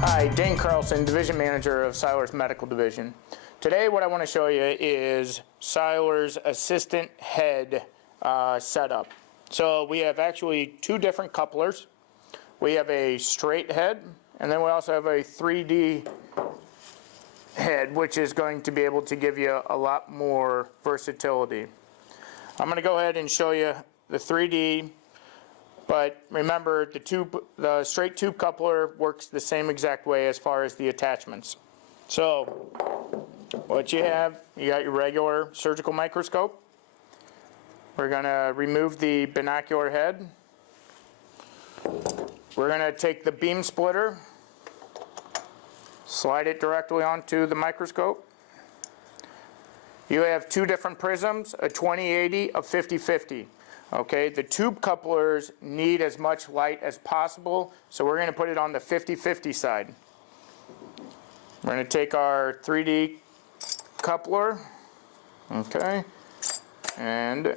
Hi, Dane Carlson, Division Manager of Seiler's Medical Division. Today what I want to show you is Seiler's assistant head setup. So we have actually two different couplers. We have a straight head, and then we also have a 3D head, which is going to be able to give you a lot more versatility. I'm going to go ahead and show you the 3D. But remember, the straight tube coupler works the same exact way as far as the attachments. So, what you got your regular surgical microscope. We're going to remove the binocular head. We're going to take the beam splitter, slide it directly onto the microscope. You have two different prisms, a 20/80, a 50/50. Okay, the tube couplers need as much light as possible, so we're going to put it on the 50/50 side. We're going to take our 3D coupler, okay, and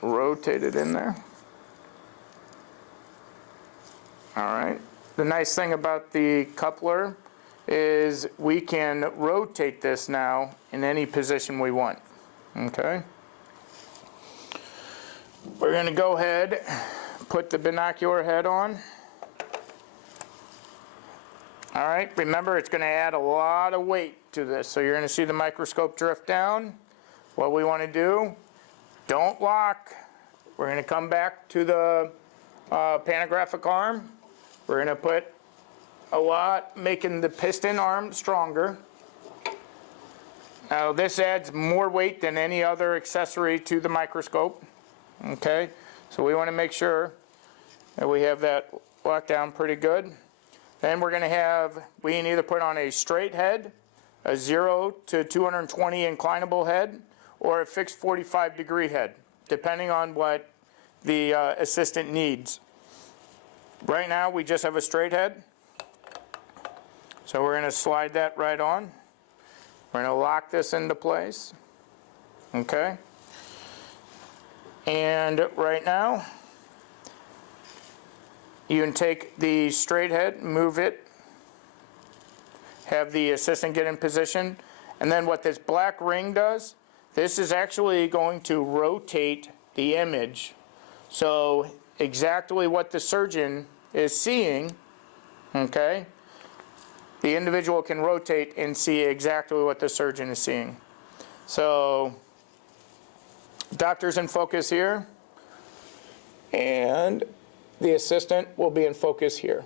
rotate it in there. Alright, the nice thing about the coupler is we can rotate this now in any position we want. Okay. We're going to go ahead, put the binocular head on. Alright, remember it's going to add a lot of weight to this, so you're going to see the microscope drift down. What we want to do, don't lock. We're going to come back to the pantographic arm. We're going to put a lot, making the piston arm stronger. Now this adds more weight than any other accessory to the microscope. Okay, so we want to make sure that we have that locked down pretty good. Then we're going to have, we can either put on a straight head, a 0 to 220 inclinable head, or a fixed 45-degree head, depending on what the assistant needs. Right now we just have a straight head, so we're going to slide that right on. We're going to lock this into place. Okay. And right now, you can take the straight head, move it, have the assistant get in position, and then what this black ring does, this is actually going to rotate the image. So exactly what the surgeon is seeing, okay, the individual can rotate and see exactly what the surgeon is seeing. So doctor's in focus here, and the assistant will be in focus here.